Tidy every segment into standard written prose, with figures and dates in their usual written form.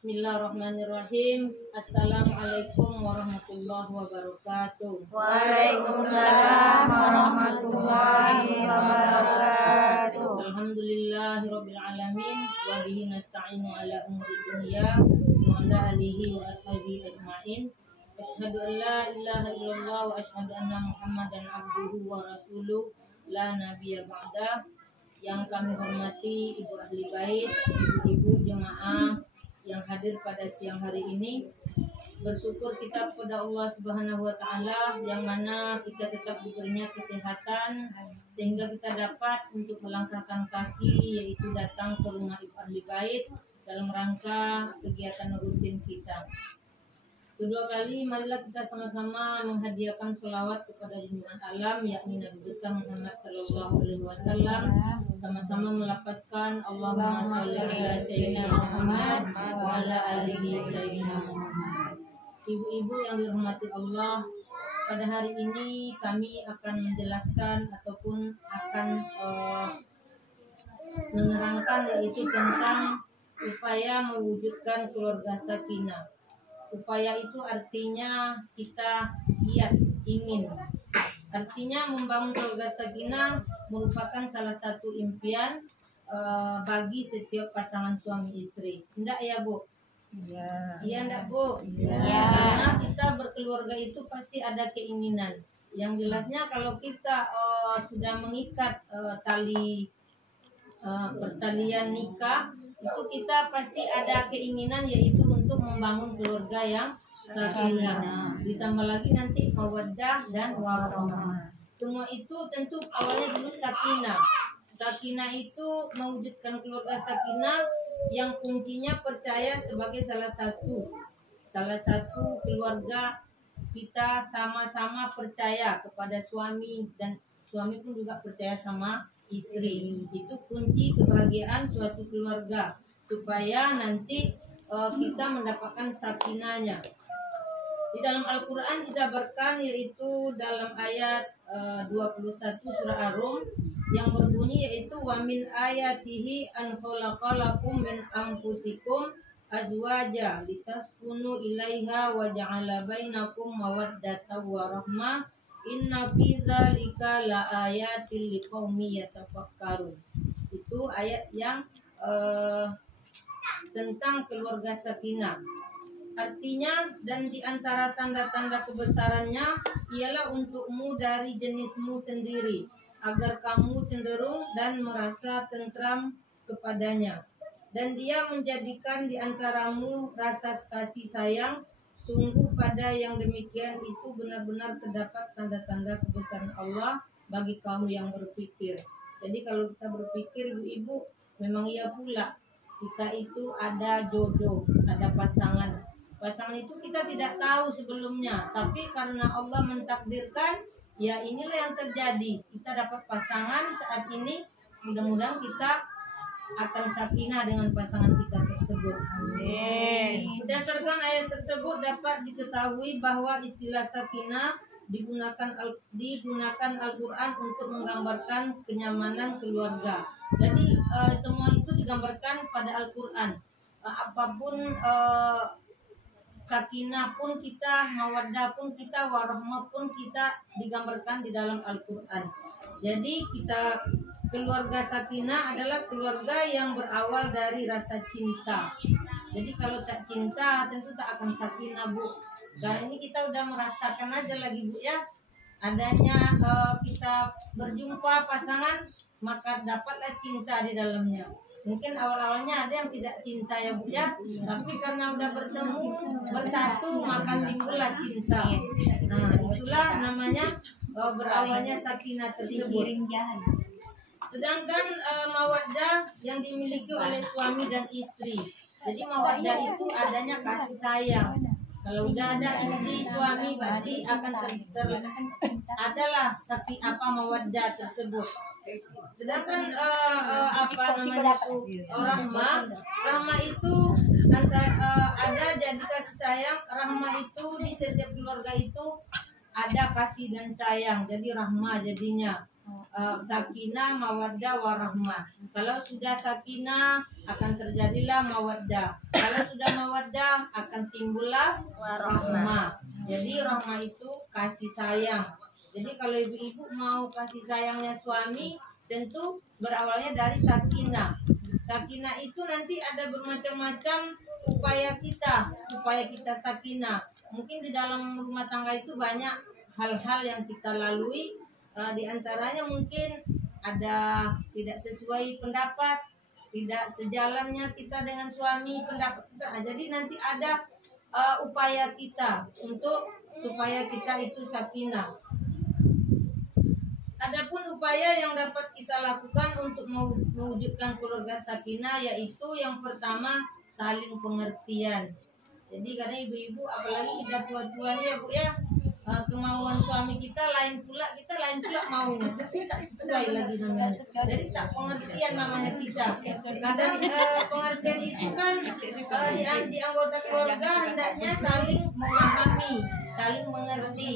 Bismillahirrahmanirrahim. Assalamualaikum warahmatullahi wabarakatuh. Waalaikumsalam warahmatullahi wabarakatuh. Alhamdulillahirabbil alamin wa bihi nasta'inu ala umuri dunya wa ala alihi wa ashabihi ajmain. Asyhadu an la ilaha illallah wa asyhadu anna Muhammadan abduhu wa rasuluh la nabiyya ba'da. Yang kami hormati ibu ahli bait, ibu-ibu jemaah yang hadir pada siang hari ini, bersyukur kita kepada Allah Subhanahu wa taala yang mana kita tetap diberinya kesehatan sehingga kita dapat untuk melangkahkan kaki, yaitu datang ke rumah ibu ahli bait dalam rangka kegiatan rutin kita. Kedua kali marilah kita sama-sama menghadiahkan selawat kepada junjungan alam, yakni Nabi besar Muhammad sallallahu alaihi wasallam, sama-sama melafazkan Allahumma shalli ala sayyidina Muhammad wa ala alihi sayyidina Muhammad. Ibu-ibu yang dirahmati Allah, pada hari ini kami akan menjelaskan ataupun akan menerangkan yaitu tentang upaya mewujudkan keluarga sakinah. Upaya itu artinya kita giat, ingin. Artinya membangun keluarga sakinah merupakan salah satu impian bagi setiap pasangan suami istri. Enggak ya, Bu? Iya. Iya enggak, Bu? Iya. Karena kita berkeluarga itu pasti ada keinginan. Yang jelasnya kalau kita sudah mengikat tali pertalian nikah, itu kita pasti ada keinginan yaitu untuk membangun keluarga yang sakinah. Ditambah lagi nanti mawaddah dan warahmah. Semua itu tentu awalnya dulu sakinah. Sakinah itu mewujudkan keluarga sakinah yang kuncinya percaya sebagai salah satu keluarga kita sama-sama percaya kepada suami dan suami pun juga percaya sama istri. Itu kunci kebahagiaan suatu keluarga supaya nanti kita mendapatkan sakinahnya. Di dalam Al-Quran dijabarkan yaitu dalam ayat 21 surah Ar-Rum yang berbunyi yaitu wa min ayatihi an khalaqalakum min anfusikum azwaja litaskunu ilaiha wa ja'ala bainakum mawaddatan wa rahmah inna fi dzalika laayatil liqaumin yatafakkarun. Itu ayat yang tentang keluarga sakinah. Artinya dan di antara tanda-tanda kebesarannya ialah untukmu dari jenismu sendiri agar kamu cenderung dan merasa tentram kepadanya, dan dia menjadikan di antaramu rasa kasih sayang. Sungguh pada yang demikian itu benar-benar terdapat tanda-tanda kebesaran Allah bagi kaum yang berpikir. Jadi kalau kita berpikir, ibu-ibu, memang iya pula kita itu ada jodoh, ada pasangan. Pasangan itu kita tidak tahu sebelumnya, tapi karena Allah mentakdirkan, ya inilah yang terjadi. Kita dapat pasangan saat ini, mudah-mudahan kita akan sakinah dengan pasangan kita tersebut. Amin. Berdasarkan ayat tersebut dapat diketahui bahwa istilah sakinah digunakan Al-Quran untuk menggambarkan kenyamanan keluarga. Jadi semua itu digambarkan pada Al-Quran. Apapun sakinah pun kita, mawaddah pun kita, warahmah pun kita digambarkan di dalam Al-Quran. Jadi kita keluarga sakinah adalah keluarga yang berawal dari rasa cinta. Jadi kalau tak cinta tentu tak akan sakinah, Bu. Sekarang ini kita udah merasakan aja lagi, Bu, ya, adanya kita berjumpa pasangan maka dapatlah cinta di dalamnya. Mungkin awal-awalnya ada yang tidak cinta ya, Bu, ya, tapi karena udah bertemu bersatu maka timbullah cinta. Nah, itulah namanya berawalnya sakinah tersebut. Sedangkan mawaddah yang dimiliki oleh suami dan istri. Jadi mawaddah itu adanya kasih sayang. Kalau udah ada istri suami berarti akan adalah mawaddah tersebut. Sedangkan rahmah itu ada jadi kasih sayang. Rahmah itu di setiap keluarga itu ada kasih dan sayang. Jadi rahmah jadinya. sakinah, mawaddah, warahmah. Kalau sudah sakinah akan terjadilah mawaddah. Kalau sudah mawaddah akan timbullah rahmah. Jadi rahmah itu kasih sayang. Jadi kalau ibu-ibu mau kasih sayangnya suami, tentu berawalnya dari sakinah. Sakinah itu nanti ada bermacam-macam upaya kita supaya kita sakinah. Mungkin di dalam rumah tangga itu banyak hal-hal yang kita lalui. Di antaranya mungkin ada tidak sesuai pendapat, tidak sejalannya kita dengan suami pendapat kita. Jadi nanti ada upaya kita untuk supaya kita itu sakinah. Adapun upaya yang dapat kita lakukan untuk mewujudkan keluarga sakinah, yaitu yang pertama saling pengertian. Jadi karena ibu-ibu apalagi kita tua-tua nih ya Bu ya, kemauan suami kita lain pula maunya, tapi tak sesuai lagi namanya. Jadi tak pengertian namanya kita. Kadang pengertian itu kan di anggota keluarga hendaknya saling memahami, saling mengerti.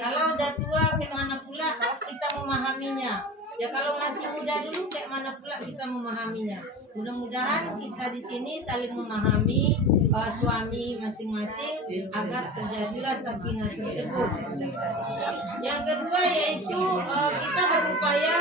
Kalau udah tua kayak mana pula kita memahaminya. Ya kalau masih muda dulu kayak mana pula kita memahaminya. Mudah-mudahan kita di sini saling memahami suami masing-masing agar terjadilah sakinah tersebut. Yang kedua yaitu kita berupaya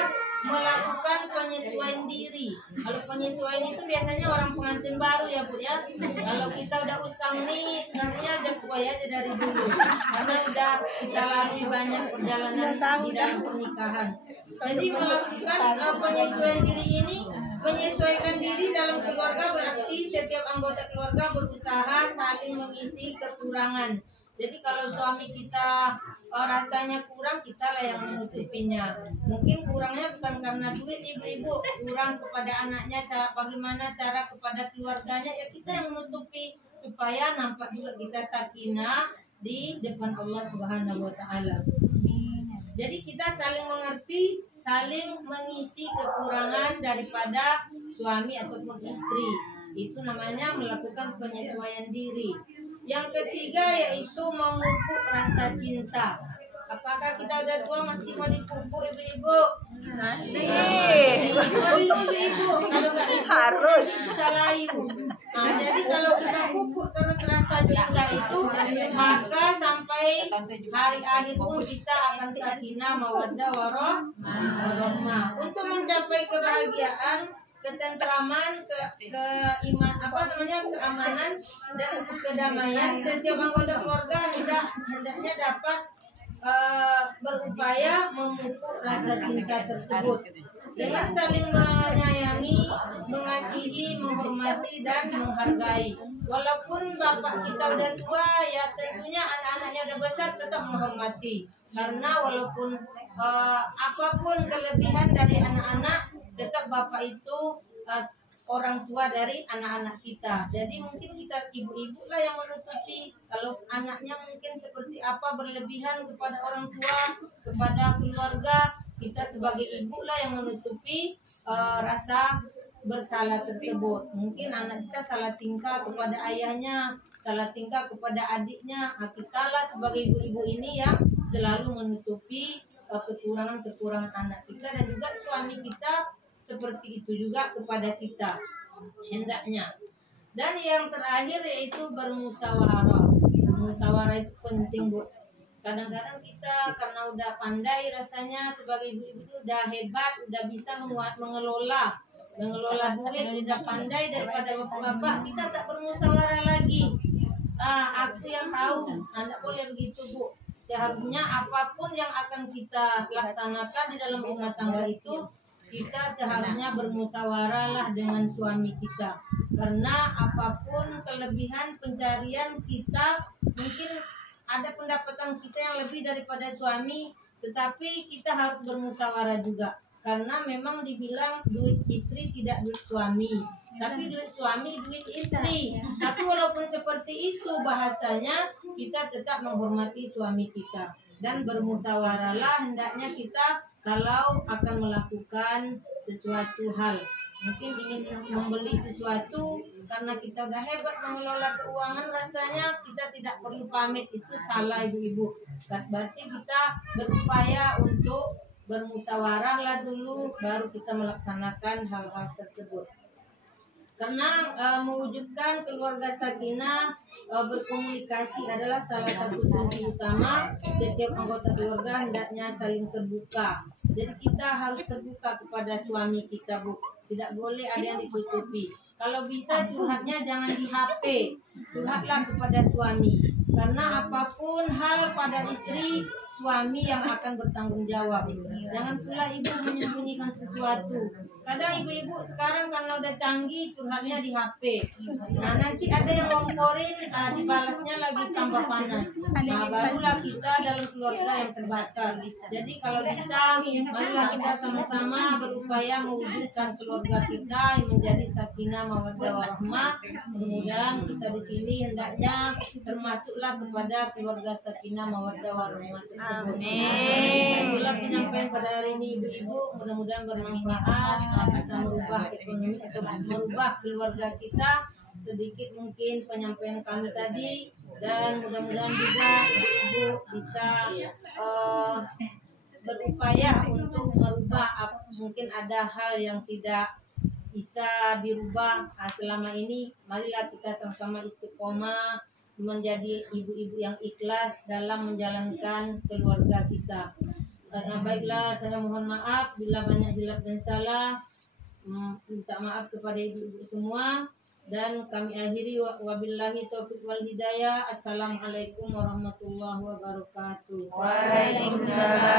melakukan penyesuaian diri. Kalau penyesuaian itu biasanya orang pengantin baru ya Bu ya. Kalau kita udah usang nih, nantinya udah sesuai aja dari dulu. Karena udah kita lalui banyak perjalanan di dalam pernikahan. Jadi melakukan penyesuaian diri ini, menyesuaikan diri dalam keluarga berarti setiap anggota keluarga berusaha saling mengisi kekurangan. Jadi kalau suami kita rasanya kurang, kita lah yang menutupinya. Mungkin kurangnya bukan karena duit ibu-ibu, kurang kepada anaknya, bagaimana cara kepada keluarganya, ya kita yang menutupi supaya nampak juga kita sakinah di depan Allah Subhanahu wa taala. Jadi kita saling mengerti, saling mengisi kekurangan daripada suami ataupun istri. Itu namanya melakukan penyesuaian diri. Yang ketiga yaitu memupuk rasa cinta. Apakah kita udah tua masih mau dipupuk ibu-ibu? Masih. Ibu-ibu kalau nggak Harus. bisa layu. Nah, jadi kalau kita pupuk terus rasa cinta itu, maka sampai hari akhir pun kita akan sakinah, mawaddah, warahmah. Untuk mencapai kebahagiaan, ketentraman, keamanan dan kedamaian, setiap anggota keluarga hendaknya dapat berupaya memupuk rasa cinta tersebut dengan saling menyayangi, mengasihi, menghormati dan menghargai. Walaupun bapak kita udah tua, ya tentunya anak-anaknya udah besar tetap menghormati. Karena walaupun apapun kelebihan dari anak-anak, tetap bapak itu orang tua dari anak-anak kita. Jadi mungkin kita ibu-ibu lah yang menutupi kalau anaknya mungkin seperti apa berlebihan kepada orang tua, kepada keluarga, kita sebagai ibu lah yang menutupi rasa bersalah tersebut. Mungkin anak kita salah tingkah kepada ayahnya, salah tingkah kepada adiknya, kita lah sebagai ibu-ibu ini yang selalu menutupi kekurangan-kekurangan anak kita, dan juga suami kita seperti itu juga kepada kita hendaknya. Dan yang terakhir yaitu bermusyawarah. Musyawarah itu penting Bu. Kadang-kadang kita karena udah pandai rasanya sebagai ibu-ibu itu udah hebat, udah bisa mengelola duit, udah pandai daripada bapak-bapak, kita tak bermusyawarah lagi. Aku yang tahu, tidak boleh begitu Bu. Seharusnya apapun yang akan kita laksanakan di dalam rumah tangga itu, kita seharusnya bermusyawarah lah dengan suami kita. Karena apapun kelebihan pencarian kita, mungkin ada pendapatan kita yang lebih daripada suami, tetapi kita harus bermusyawarah juga. Karena memang dibilang duit istri tidak duit suami, tapi duit suami duit istri. Tapi walaupun seperti itu bahasanya, kita tetap menghormati suami kita. Dan bermusyawarahlah hendaknya kita kalau akan melakukan sesuatu hal. Mungkin ingin membeli sesuatu, karena kita udah hebat mengelola keuangan, rasanya kita tidak perlu pamit, itu salah ibu-ibu. Berarti kita berupaya untuk bermusyawarahlah dulu, baru kita melaksanakan hal-hal tersebut. Karena mewujudkan keluarga sakinah, berkomunikasi adalah salah satu kunci utama. Setiap anggota keluarga hendaknya saling terbuka. Jadi kita harus terbuka kepada suami kita, Bu. Tidak boleh ada yang ditutupi. Kalau bisa curhatnya jangan di HP, curhatlah kepada suami. Karena apapun hal pada istri, suami yang akan bertanggung jawab. Jangan pula ibu menyembunyikan sesuatu. Kadang ibu-ibu sekarang karena udah canggih curhatnya di HP. Nah nanti ada yang ngomporin, dibalasnya lagi tambah panas. Nah barulah kita dalam keluarga yang terbatas. Jadi kalau bisa, marilah kita sama-sama berupaya mewujudkan keluarga kita yang menjadi sakinah mawaddah warahmah. Mudah-mudahan kita di sini hendaknya termasuklah kepada keluarga sakinah mawaddah warahmah tersebut. Itulah penyampaian pada hari ini ibu-ibu, mudah-mudahan bermanfaat, bisa merubah ekonomi atau merubah keluarga kita. Sedikit mungkin penyampaian kami tadi, dan mudah-mudahan juga ibu-ibu bisa berupaya untuk merubah. Mungkin ada hal yang tidak bisa dirubah selama ini, marilah kita sama-sama istiqomah menjadi ibu-ibu yang ikhlas dalam menjalankan keluarga kita. Baiklah, saya mohon maaf bila banyak hilaf dan salah. Minta maaf kepada ibu-ibu semua, dan kami akhiri wabillahi taufiq wal hidayah. Assalamualaikum warahmatullahi wabarakatuh. Waalaikumsalam.